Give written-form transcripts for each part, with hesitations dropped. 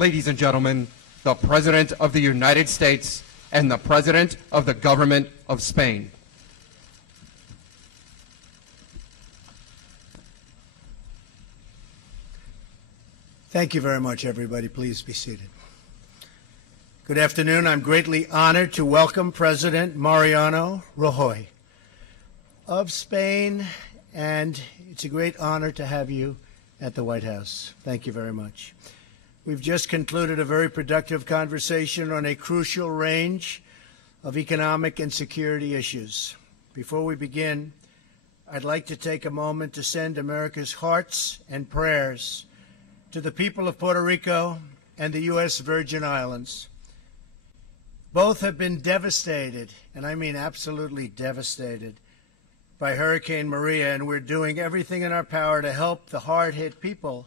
ladies and gentlemen, the President of the United States and the President of the Government of Spain. Thank you very much, everybody. Please be seated. Good afternoon. I'm greatly honored to welcome President Mariano Rajoy of Spain, and it's a great honor to have you at the White House. Thank you very much. We've just concluded a very productive conversation on a crucial range of economic and security issues. Before we begin, I'd like to take a moment to send America's hearts and prayers to the people of Puerto Rico and the U.S. Virgin Islands. Both have been devastated, and I mean absolutely devastated, by Hurricane Maria, and we're doing everything in our power to help the hard-hit people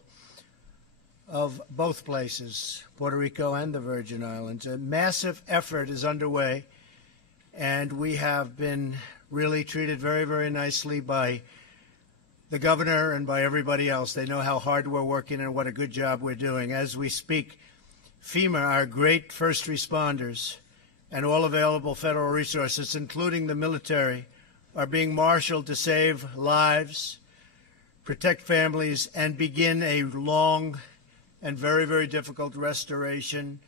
of both places, Puerto Rico and the Virgin Islands. A massive effort is underway, and we have been really treated very, very nicely by the governor and by everybody else. They know how hard we're working and what a good job we're doing. As we speak, FEMA, our great first responders, and all available federal resources, including the military, are being marshaled to save lives, protect families, and begin a long and very, very difficult restoration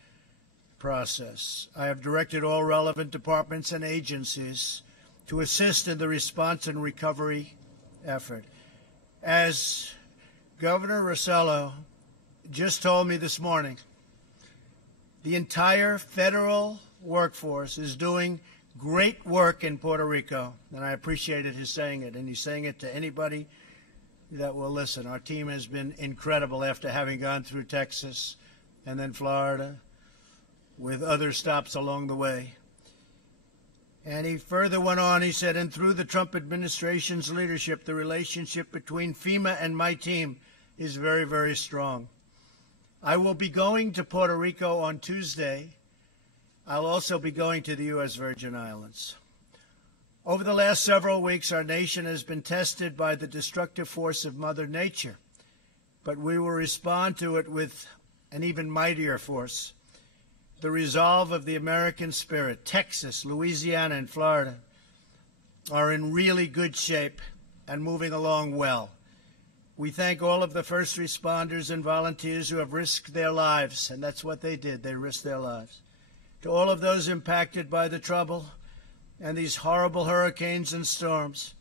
process. I have directed all relevant departments and agencies to assist in the response and recovery effort. As Governor Rossello just told me this morning, the entire federal workforce is doing great work in Puerto Rico, and I appreciated his saying it, and he's saying it to anybody that will listen. Our team has been incredible after having gone through Texas and then Florida with other stops along the way. And he further went on, he said, and through the Trump administration's leadership, the relationship between FEMA and my team is very, very strong. I will be going to Puerto Rico on Tuesday. I'll also be going to the U.S. Virgin Islands. Over the last several weeks, our nation has been tested by the destructive force of Mother Nature, but we will respond to it with an even mightier force. The resolve of the American spirit. Texas, Louisiana, and Florida are in really good shape and moving along well. We thank all of the first responders and volunteers who have risked their lives, and that's what they did. They risked their lives. To all of those impacted by the trouble and these horrible hurricanes and storms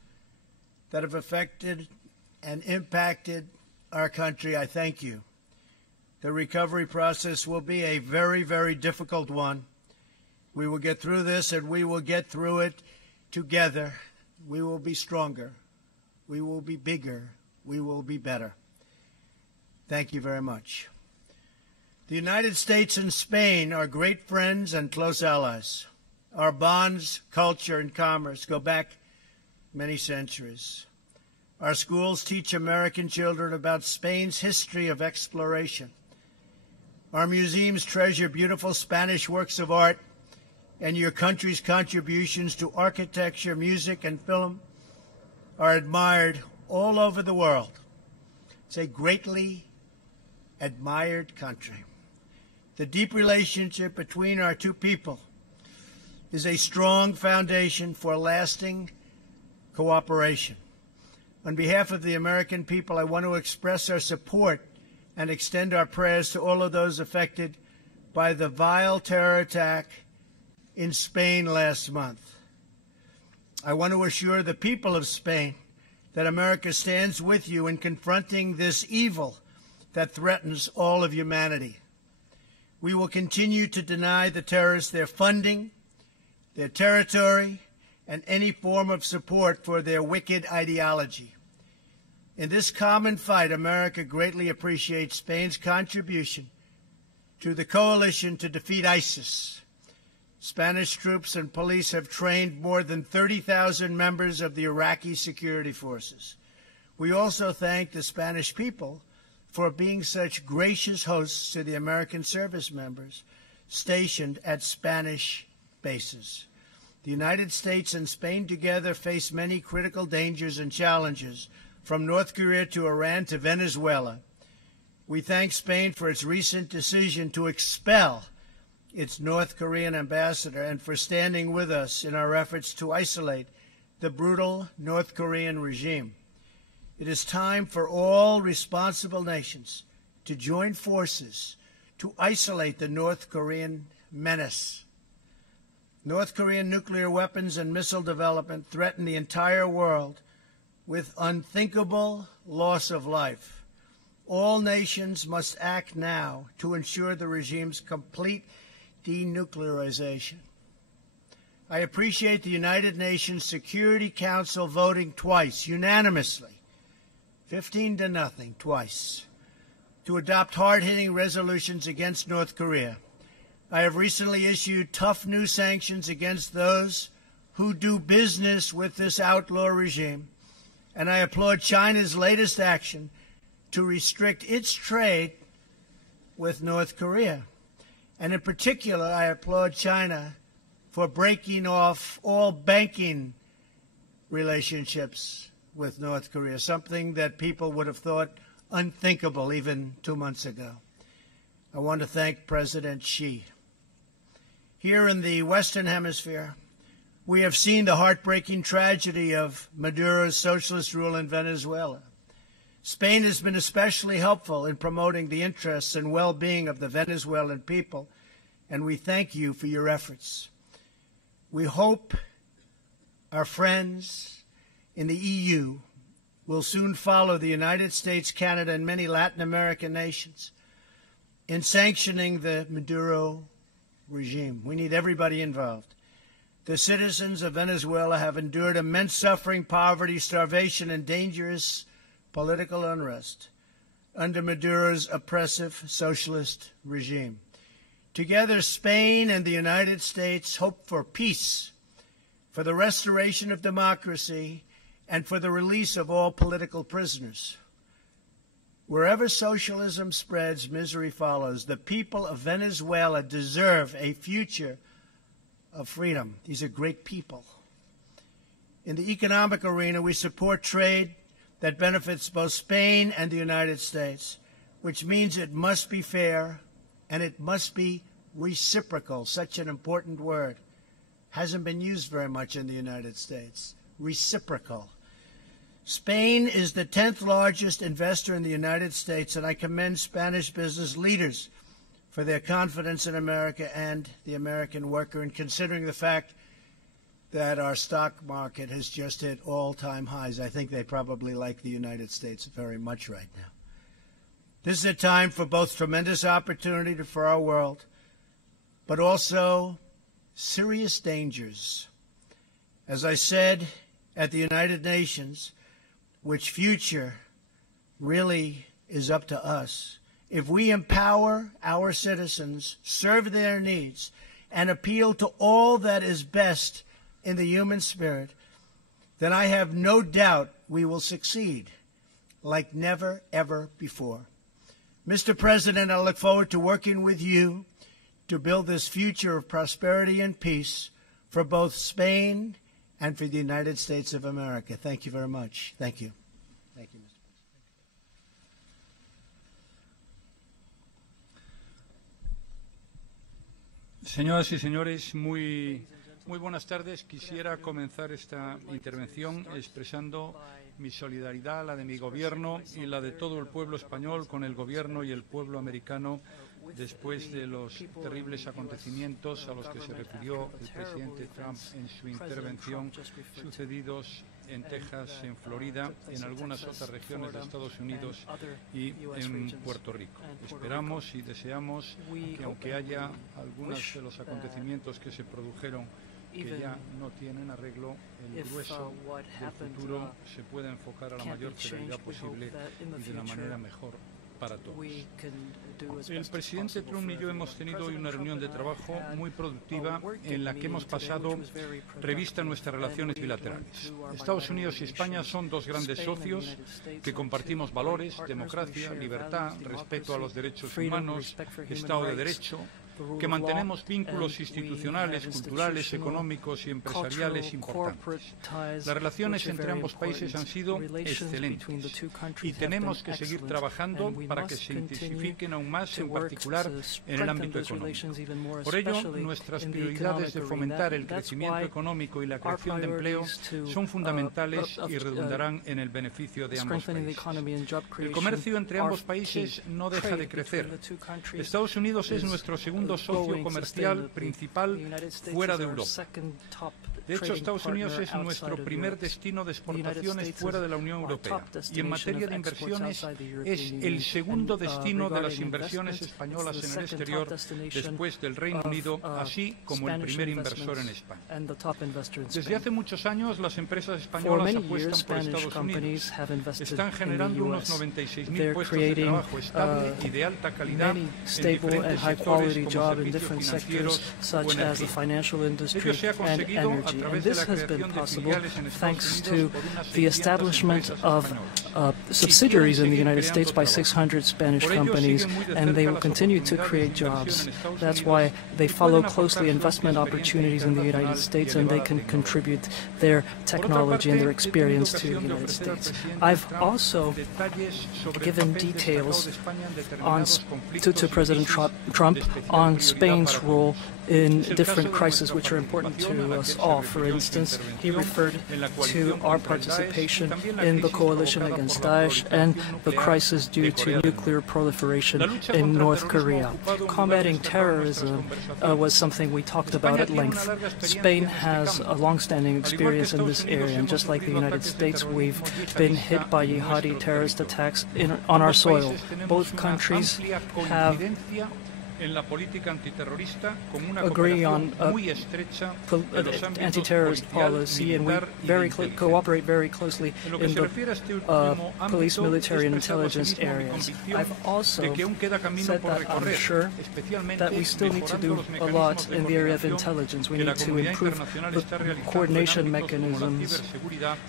that have affected and impacted our country, I thank you. The recovery process will be a very, very difficult one. We will get through this, and we will get through it together. We will be stronger. We will be bigger. We will be better. Thank you very much. The United States and Spain are great friends and close allies. Our bonds, culture, and commerce go back many centuries. Our schools teach American children about Spain's history of exploration. Our museums treasure beautiful Spanish works of art, and your country's contributions to architecture, music, and film are admired all over the world. It's a greatly admired country. The deep relationship between our two people is a strong foundation for lasting cooperation. On behalf of the American people, I want to express our support and extend our prayers to all of those affected by the vile terror attack in Spain last month. I want to assure the people of Spain that America stands with you in confronting this evil that threatens all of humanity. We will continue to deny the terrorists their funding, their territory, and any form of support for their wicked ideology. In this common fight, America greatly appreciates Spain's contribution to the coalition to defeat ISIS. Spanish troops and police have trained more than 30,000 members of the Iraqi security forces. We also thank the Spanish people for being such gracious hosts to the American service members stationed at Spanish bases. The United States and Spain together face many critical dangers and challenges, from North Korea to Iran to Venezuela. We thank Spain for its recent decision to expel its North Korean ambassador and for standing with us in our efforts to isolate the brutal North Korean regime. It is time for all responsible nations to join forces to isolate the North Korean menace. North Korean nuclear weapons and missile development threaten the entire world with unthinkable loss of life. All nations must act now to ensure the regime's complete denuclearization. I appreciate the United Nations Security Council voting twice, unanimously, 15-0, twice, to adopt hard-hitting resolutions against North Korea. I have recently issued tough new sanctions against those who do business with this outlaw regime, and I applaud China's latest action to restrict its trade with North Korea. And in particular, I applaud China for breaking off all banking relationships with North Korea, something that people would have thought unthinkable even 2 months ago. I want to thank President Xi. Here in the Western Hemisphere, we have seen the heartbreaking tragedy of Maduro's socialist rule in Venezuela. Spain has been especially helpful in promoting the interests and well-being of the Venezuelan people, and we thank you for your efforts. We hope our friends in the EU will soon follow the United States, Canada, and many Latin American nations in sanctioning the Maduro regime. We need everybody involved. The citizens of Venezuela have endured immense suffering, poverty, starvation, and dangerous political unrest under Maduro's oppressive socialist regime. Together, Spain and the United States hope for peace, for the restoration of democracy, and for the release of all political prisoners. Wherever socialism spreads, misery follows. The people of Venezuela deserve a future of freedom. These are great people. In the economic arena, we support trade that benefits both Spain and the United States, which means it must be fair and it must be reciprocal. Such an important word. Hasn't been used very much in the United States. Reciprocal. Spain is the 10th largest investor in the United States, and I commend Spanish business leaders for their confidence in America and the American worker, and considering the fact that our stock market has just hit all-time highs. I think they probably like the United States very much right now. This is a time for both tremendous opportunity for our world, but also serious dangers. As I said at the United Nations, which future really is up to us. If we empower our citizens, serve their needs, and appeal to all that is best in the human spirit, then I have no doubt we will succeed like never, ever before. Mr. President, I look forward to working with you to build this future of prosperity and peace for both Spain and for the United States of America. Thank you very much. Thank you. Thank you, Mr. Señoras y señores, muy buenas tardes. Quisiera comenzar esta intervención expresando mi solidaridad, la de mi gobierno y la de todo el pueblo español con el gobierno y el pueblo americano después de los terribles acontecimientos a los que se refirió el presidente Trump en su intervención, sucedidos en Texas, en Florida, en algunas otras regiones de Estados Unidos y en Puerto Rico. Esperamos y deseamos que, aunque haya algunos de los acontecimientos que se produjeron que ya no tienen arreglo, el grueso del futuro se pueda enfocar a la mayor celeridad posible y de la manera mejor para todos. El presidente Trump y yo hemos tenido hoy una reunión de trabajo muy productiva en la que hemos pasado revista a nuestras relaciones bilaterales. Estados Unidos y España son dos grandes socios que compartimos valores, democracia, libertad, respeto a los derechos humanos, Estado de Derecho, que mantenemos vínculos institucionales, culturales, económicos y empresariales importantes. Las relaciones entre ambos países han sido excelentes y tenemos que seguir trabajando para que se intensifiquen aún más, en particular en el ámbito económico. Por ello, nuestras prioridades de fomentar el crecimiento económico y la creación de empleo son fundamentales y redundarán en el beneficio de ambos países. El comercio entre ambos países no deja de crecer. Estados Unidos es nuestro segundo socio comercial principal fuera de Europa. De hecho, Estados Unidos es nuestro primer destino de exportaciones fuera de la Unión Europea y en materia de inversiones es el segundo destino de las inversiones españolas en el exterior después del Reino Unido, así como el primer inversor en España. Desde hace muchos años, las empresas españolas apuestan por Estados Unidos. Están generando unos 96.000 puestos de trabajo estable y de alta calidad en diferentes sectores como servicios financieros o energía. Ello se ha conseguido a través de la creación de filiales en Estados Unidos por unas 600 subsidiaries in the United States by 600 Spanish companies, and they will continue to create jobs. That's why they follow closely investment opportunities in the United States, and they can contribute their technology and their experience to the United States. I've also given details to President Trump on Spain's role in different crises which are important to us all. For instance, he referred to our participation in the coalition against Daesh and the crisis due to nuclear proliferation in North Korea. Combating terrorism was something we talked about at length. Spain has a long-standing experience in this area, and just like the United States, we've been hit by jihadi terrorist attacks on our soil. Both countries have agree on anti-terrorist policy, and we cooperate very closely in the police, military, and intelligence areas. I've also said that I'm sure that we still need to do a lot in the area of intelligence. We need to improve the coordination mechanisms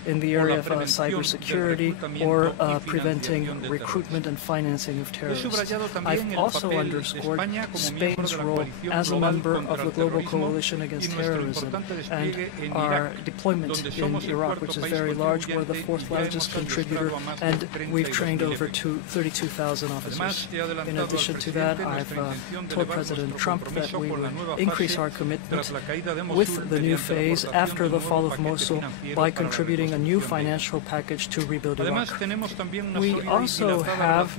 in the area of cybersecurity or preventing recruitment and financing of terrorists. I've also underscored Spain's role as a member of the global coalition against terrorism and our deployment in Iraq, which is very large. We're the fourth largest contributor, and we've trained over 32,000 officers. In addition to that, I've told President Trump that we will increase our commitment with the new phase after the fall of Mosul by contributing a new financial package to rebuild Iraq. We also have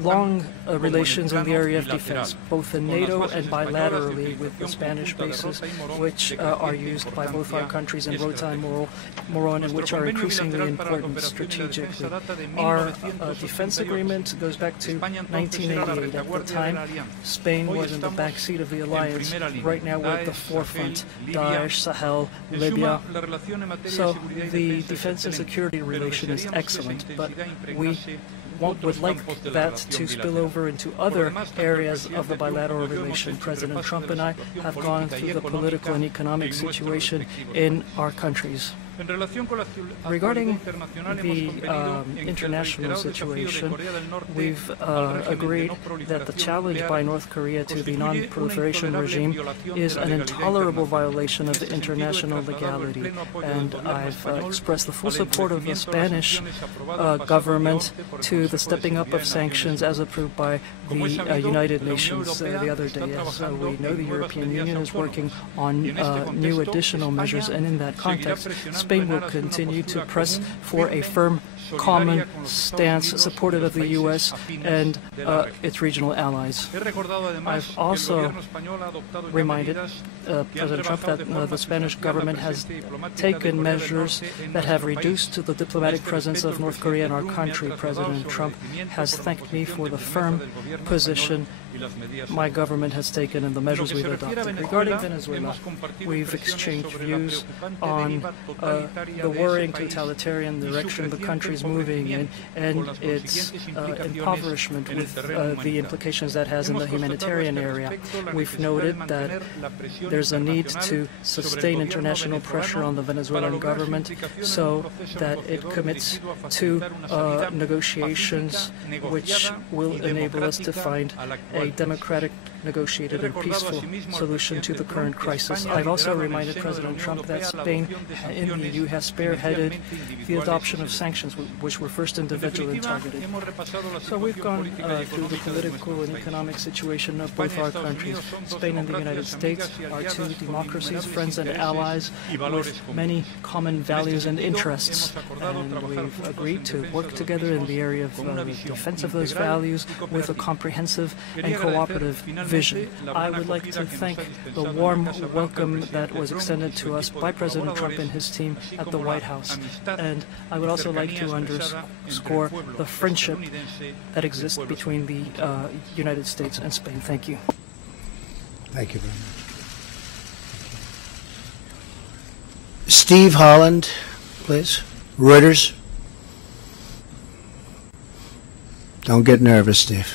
long relations in the area of defense, both in NATO and bilaterally with the Spanish bases, which are used by both our countries in Rota and Morón, and which are increasingly important strategically. Our defense agreement goes back to 1988. At the time, Spain was in the backseat of the alliance. Right now, we're at the forefront. Daesh, Sahel, Libya. So the defense and security relation is excellent, but we would like that to spill over into other areas of the bilateral relation. President Trump and I have gone through the political and economic situation in our countries. Regarding the international situation, we've agreed that the challenge by North Korea to the non-proliferation regime is an intolerable violation of international legality, and I've expressed the full support of the Spanish government to the stepping up of sanctions as approved by the United Nations the other day. As we know, the European Union is working on new additional measures, and in that context, Spain will continue to press for a firm, common stance supportive of the U.S. and its regional allies. I've also reminded President Trump that the Spanish government has taken measures that have reduced the diplomatic presence of North Korea in our country. President Trump has thanked me for the firm position my government has taken and the measures we've adopted. Regarding Venezuela, we've exchanged views on the worrying totalitarian direction the country countries moving in, and its impoverishment with the implications that has in the humanitarian area. We've noted that there's a need to sustain international pressure on the Venezuelan government so that it commits to negotiations which will enable us to find a democratic, negotiated and peaceful solution to the current crisis. I've also reminded President Trump that Spain in the EU has spearheaded the adoption of sanctions, which were first individually targeted. So we've gone through the political and economic situation of both our countries. Spain and the United States are two democracies, friends and allies with many common values and interests. And we've agreed to work together in the area of the defense of those values with a comprehensive and cooperative vision. I would like to thank the warm welcome that was extended to us by President Trump and his team at the White House. And I would also like to underscore the friendship that exists between the United States and Spain. Thank you. Thank you very much. Steve Holland, please. Reuters. Don't get nervous, Steve.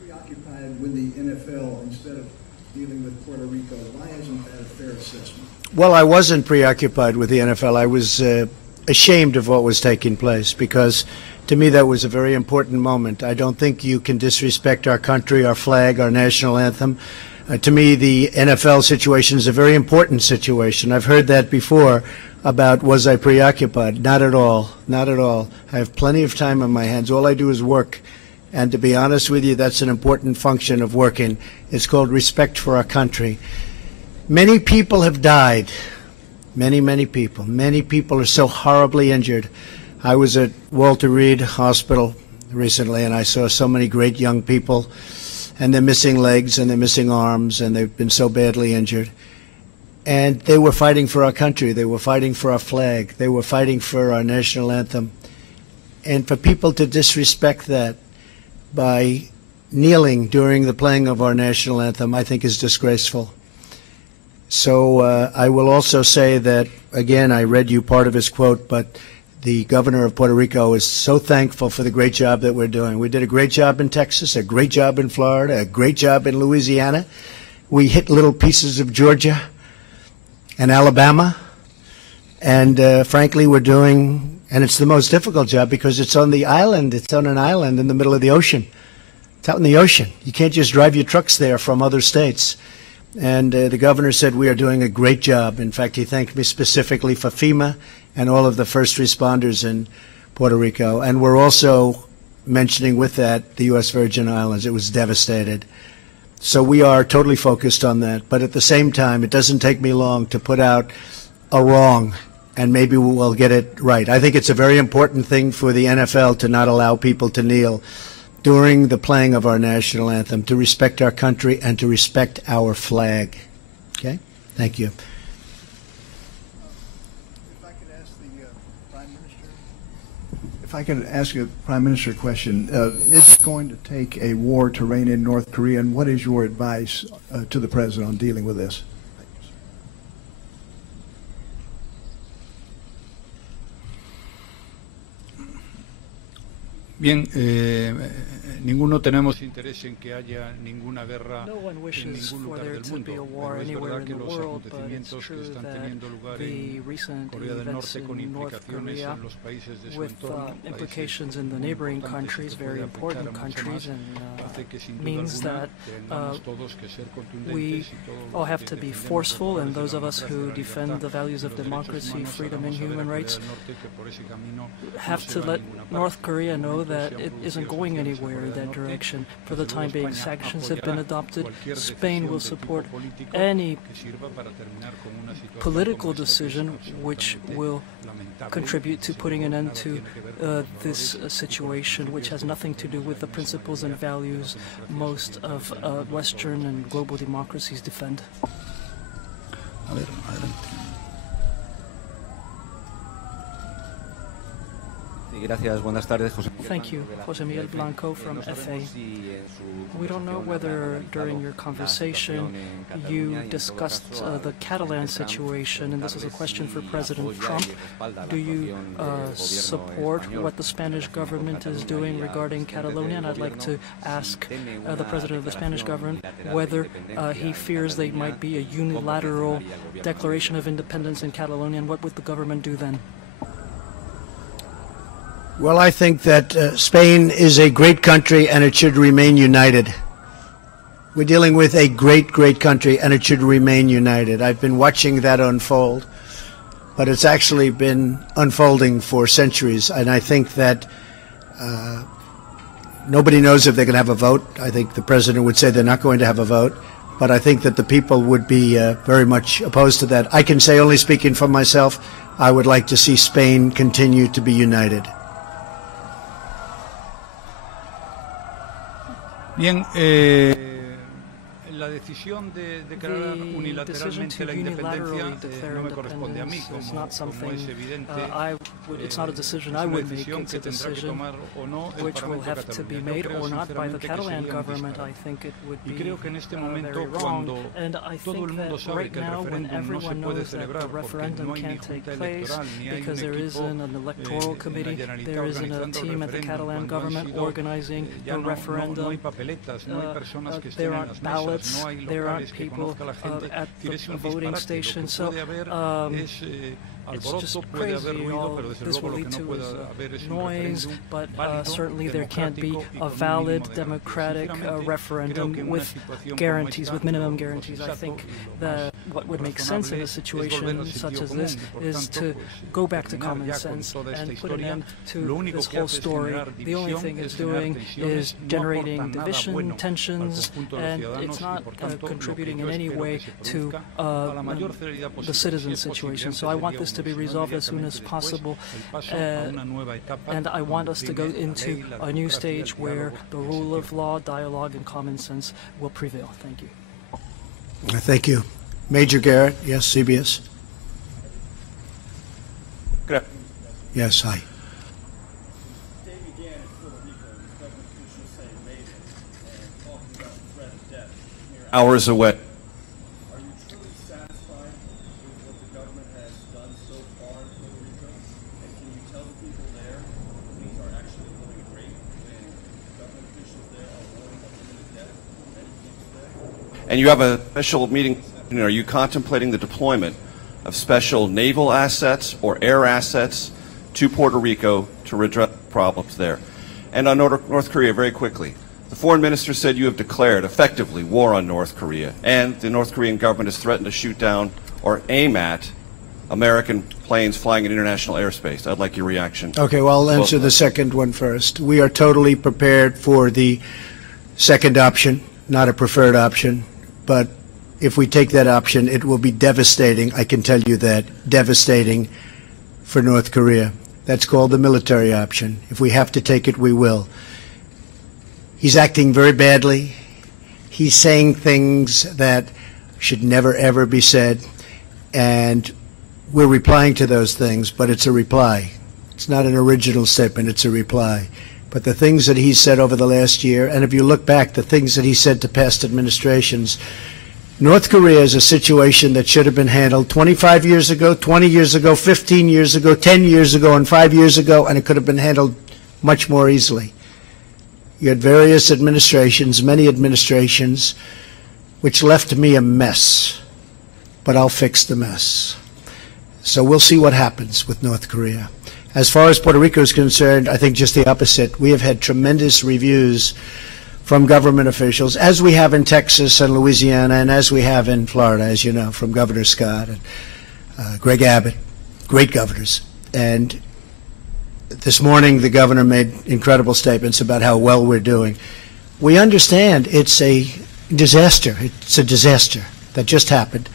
Preoccupied with the NFL instead of dealing with Puerto Rico. Why isn't that a fair assessment? Well, I wasn't preoccupied with the NFL. I was ashamed of what was taking place because, to me, that was a very important moment. I don't think you can disrespect our country, our flag, our national anthem. To me, the NFL situation is a very important situation. I've heard that before about was I preoccupied. Not at all. Not at all. I have plenty of time on my hands. All I do is work. And to be honest with you, that's an important function of working. It's called respect for our country. Many people have died. Many, many people. Many people are so horribly injured. I was at Walter Reed Hospital recently, and I saw so many great young people, and they're missing legs, and they're missing arms, and they've been so badly injured. And they were fighting for our country. They were fighting for our flag. They were fighting for our national anthem. And for people to disrespect that by kneeling during the playing of our national anthem, I think is disgraceful. So I will also say that, again, I read you part of his quote, but the governor of Puerto Rico is so thankful for the great job that we're doing. We did a great job in Texas, a great job in Florida, a great job in Louisiana. We hit little pieces of Georgia and Alabama. And frankly, we're doing, and it's the most difficult job because it's on the island. It's on an island in the middle of the ocean. It's out in the ocean. You can't just drive your trucks there from other states. And the governor said we are doing a great job. In fact, he thanked me specifically for FEMA and all of the first responders in Puerto Rico. And we're also mentioning with that the U.S. Virgin Islands. It was devastated. So we are totally focused on that. But at the same time, it doesn't take me long to put out a wrong, and maybe we'll get it right. I think it's a very important thing for the NFL to not allow people to kneel during the playing of our national anthem, to respect our country and to respect our flag. Okay? Thank you. If I could ask you a Prime Minister question, is it going to take a war to rein in North Korea, and what is your advice to the President on dealing with this? Bien, ninguno tenemos interés en que haya ninguna guerra en ningún lugar del mundo, pero es verdad que los acontecimientos que están teniendo lugar en Corea del Norte con implicaciones en los países de su entorno, implications in the neighboring countries, very important countries, and means that we all have to be forceful, and those of us who defend the values of democracy, freedom, and human rights have to let North Korea know that it isn't going anywhere in that direction. For the time being, sanctions have been adopted. Spain will support any political decision which will contribute to putting an end to this situation, which has nothing to do with the principles and values most of Western and global democracies defend. Thank you. Jose Miguel Blanco from FA. We don't know whether during your conversation you discussed the Catalan situation, and this is a question for President Trump. Do you support what the Spanish government is doing regarding Catalonia? And I'd like to ask the President of the Spanish government whether he fears there might be a unilateral declaration of independence in Catalonia, and what would the government do then? Well, I think that Spain is a great country and it should remain united. We're dealing with a great, great country and it should remain united. I've been watching that unfold, but it's actually been unfolding for centuries. And I think that nobody knows if they're going to have a vote. I think the president would say they're not going to have a vote. But I think that the people would be very much opposed to that. I can say, only speaking for myself, I would like to see Spain continue to be united. Bien, la decisión de declarar unilateralmente la independencia no me corresponde a mí, como es evidente. It's not a decision I would make. It's a decision which will have to be made or not by the Catalan government. I think it would be very wrong. And I think that right now, when everyone knows that the referendum can't take place because there isn't an electoral committee, there isn't a team at the Catalan government organizing the referendum, there aren't ballots, there aren't people at the voting station. So it's just crazy. All this will lead to is noise, but certainly there can't be a valid democratic referendum with guarantees, with minimum guarantees. I think that what would make sense in a situation such as this is to go back to common sense and put an end to this whole story. The only thing it's doing is generating division, tensions, and it's not contributing in any way to the citizen situation. So I want this to be resolved as soon as possible, and I want us to go into a new stage where the rule of law, dialogue, and common sense will prevail. Thank you. Thank you. Major Garrett, yes, CBS. Good. Yes, hi. Hours away. Are you truly satisfied with what the government has done so far in Puerto Rico? And can you tell the people there things are actually going great when government officials there are warning of imminent death for many people there? And you have a special meeting. Are you contemplating the deployment of special naval assets or air assets to Puerto Rico to redress problems there? And on North Korea, very quickly. The foreign minister said you have declared effectively war on North Korea, and the North Korean government has threatened to shoot down or aim at American planes flying in international airspace. I'd like your reaction. Okay, well, I'll answer the second one first. We are totally prepared for the second option, not a preferred option. But if we take that option, it will be devastating. I can tell you that, devastating for North Korea. That's called the military option. If we have to take it, we will. He's acting very badly. He's saying things that should never, ever be said. And we're replying to those things, but it's a reply. It's not an original statement, it's a reply. But the things that he said over the last year, and if you look back, the things that he said to past administrations, North Korea is a situation that should have been handled 25 years ago, 20 years ago, 15 years ago, 10 years ago, and 5 years ago, and it could have been handled much more easily. You had various administrations, many administrations, which left me a mess. But I'll fix the mess. So we'll see what happens with North Korea. As far as Puerto Rico is concerned, I think just the opposite. We have had tremendous reviews from government officials, as we have in Texas and Louisiana, and as we have in Florida, as you know, from Governor Scott and Greg Abbott, great governors. And this morning, the governor made incredible statements about how well we're doing. We understand it's a disaster. It's a disaster that just happened.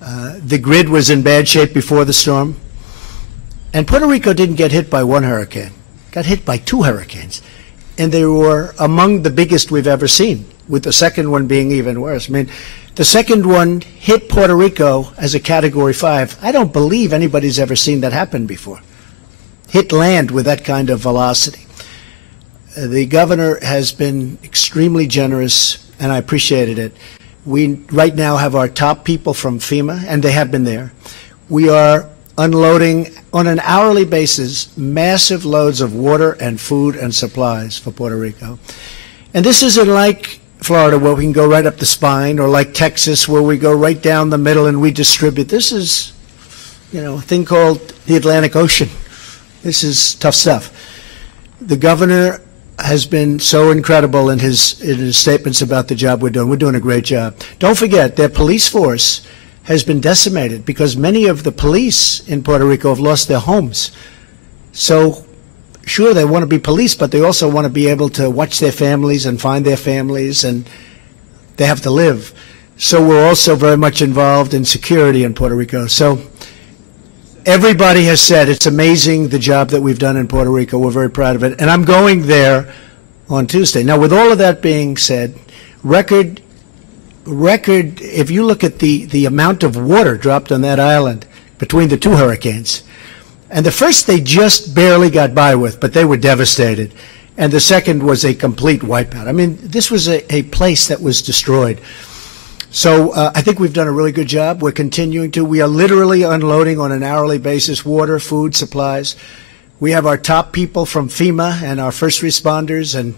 The grid was in bad shape before the storm. And Puerto Rico didn't get hit by one hurricane. Got hit by 2 hurricanes. And they were among the biggest we've ever seen, with the second one being even worse. I mean, the second one hit Puerto Rico as a Category 5. I don't believe anybody's ever seen that happen before. hit land with that kind of velocity. The governor has been extremely generous, and I appreciated it. We right now have our top people from FEMA, and they have been there. We are unloading on an hourly basis massive loads of water and food and supplies for Puerto Rico. And this isn't like Florida where we can go right up the spine, or like Texas where we go right down the middle and we distribute. This is, a thing called the Atlantic Ocean. This is tough stuff. The governor has been so incredible in his statements about the job we're doing. We're doing a great job. Don't forget, their police force has been decimated because many of the police in Puerto Rico have lost their homes. So, sure, they want to be police, but they also want to be able to watch their families and find their families, and they have to live. So we're also very much involved in security in Puerto Rico. So everybody has said it's amazing the job that we've done in Puerto Rico. We're very proud of it. And I'm going there on Tuesday. Now, with all of that being said, record, if you look at the amount of water dropped on that island between the two hurricanes, and the first they just barely got by with, but they were devastated. And the second was a complete wipeout. I mean, this was a place that was destroyed. So I think we've done a really good job. We're continuing to. We are literally unloading on an hourly basis water, food, supplies. We have our top people from FEMA and our first responders and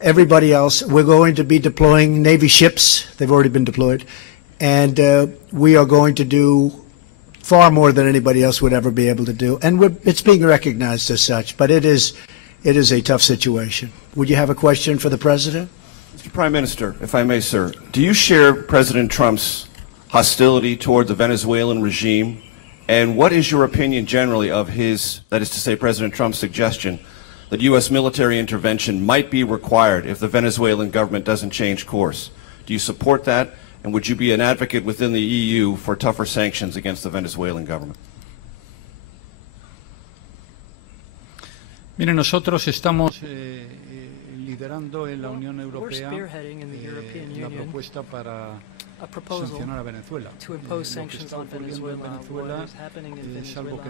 everybody else. We're going to be deploying Navy ships. They've already been deployed. And we are going to do far more than anybody else would ever be able to do. And it's being recognized as such. But it is a tough situation. Would you have a question for the President? Mr. Prime Minister, if I may, sir, do you share President Trump's hostility toward the Venezuelan regime? And what is your opinion generally of his, that is to say, President Trump's suggestion that U.S. military intervention might be required if the Venezuelan government doesn't change course? Do you support that? And would you be an advocate within the EU for tougher sanctions against the Venezuelan government? Mire, nosotros estamos liderando en la Unión Europea la propuesta para sancionar a Venezuela. To impose sanctions on Venezuela. What is happening in Venezuela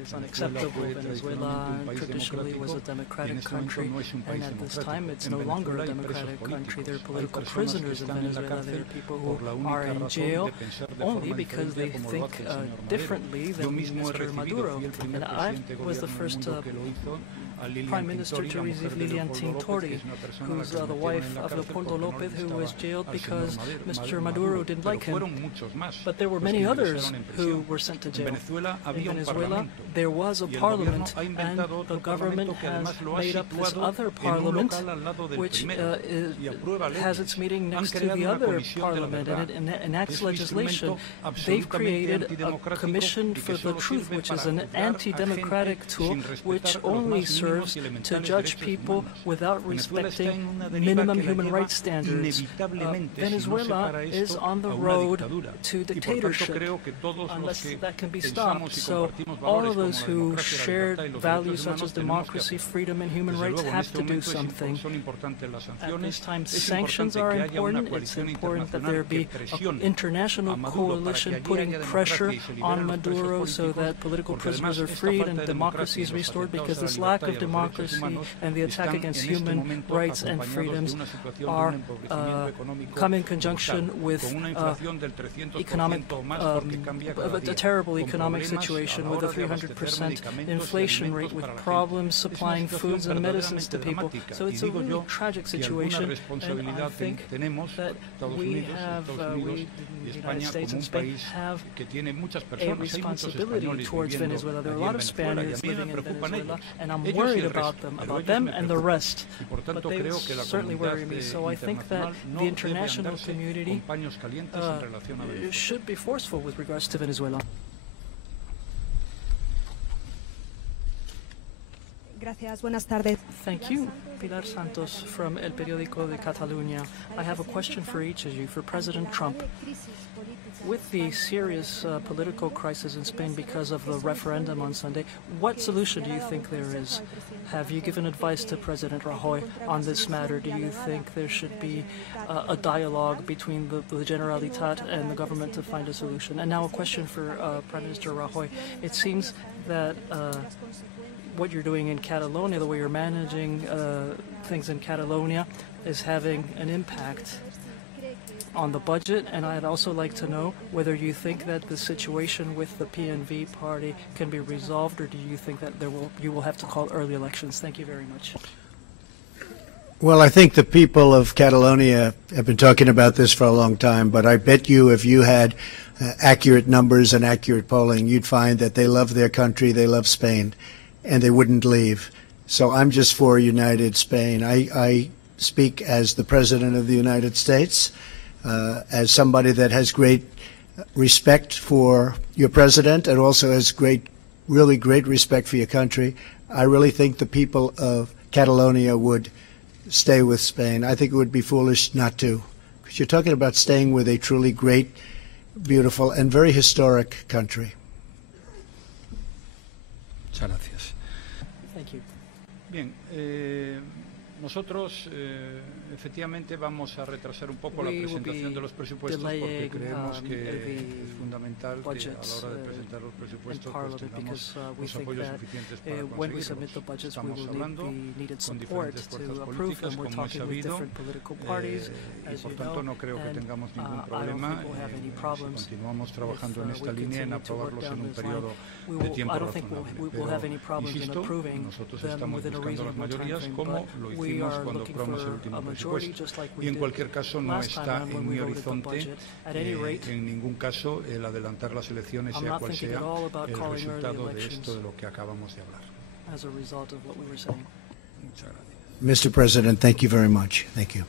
is unacceptable. Venezuela traditionally was a democratic country, and at this time it's no longer a democratic country. There are political prisoners in Venezuela. There are people who are in jail only because they think differently than Mr. Maduro. And I was the first Prime Minister to receive Lilian Tintori, who's the wife of Leopoldo López, who was jailed because Mr. Maduro didn't like him. But there were many others who were sent to jail. In Venezuela, there was a parliament, and the government has made up this other parliament, which has its meeting next to the other parliament, and it enacts legislation. They've created a commission for the truth, which is an anti-democratic tool, which only serves to judge people without respecting minimum human rights standards. Venezuela is on the road to dictatorship unless that can be stopped. So all of those who shared values such as democracy, freedom, and human rights have to do something. At this time, sanctions are important. It's important that there be an international coalition putting pressure on Maduro so that political prisoners are freed and democracy is restored, because this lack of democracy and the attack against human rights and freedoms are come in conjunction with a terrible economic situation with a 300% inflation rate, with problems supplying foods and medicines to people. So it's a really tragic situation, and I think that we have, we, the United States and Spain, have a responsibility towards Venezuela. There are a lot of Spaniards living in Venezuela, and I'm worried about them and the rest, but they certainly worry me. So I think that the international community should be forceful with regards to Venezuela. Gracias, buenas tardes. Thank you. Pilar Santos from El Periódico de Catalunya. I have a question for each of you. For President Trump, with the serious political crisis in Spain because of the referendum on Sunday, what solution do you think there is? Have you given advice to President Rajoy on this matter? Do you think there should be a dialogue between the Generalitat and the government to find a solution? And now a question for Prime Minister Rajoy. It seems that what you're doing in Catalonia, the way you're managing things in Catalonia, is having an impact on the budget, and I'd also like to know whether you think that the situation with the PNV party can be resolved, or do you think that you will have to call early elections? Thank you very much. Well, I think the people of Catalonia have been talking about this for a long time, but I bet you if you had accurate numbers and accurate polling, you'd find that they love their country, they love Spain, and they wouldn't leave. So I'm just for united Spain. I speak as the President of the United States, as somebody that has great respect for your president and also has really great respect for your country. I really think the people of Catalonia would stay with Spain. I think it would be foolish not to, because you're talking about staying with a truly great, beautiful, and very historic country. Muchas gracias. Thank you. Bien, nosotros efectivamente vamos a retrasar un poco la presentación de los presupuestos porque creemos que es fundamental que a la hora de presentar los presupuestos pues tengamos los apoyos suficientes para conseguirlos. Estamos hablando con diferentes fuerzas políticas, como es sabido, y por tanto no creo que tengamos ningún problema si continuamos trabajando en esta línea en aprobarlos en un periodo de tiempo razonable. Pero, insisto, nosotros estamos buscando las mayorías como lo hicimos cuando aprobamos el último presupuesto. Y en cualquier caso no está en mi horizonte en ningún caso el adelantar las elecciones, sea cual sea el resultado de esto de lo que acabamos de hablar. As a result of what we were saying. Muchas gracias. Mr. President, thank you very much. Thank you.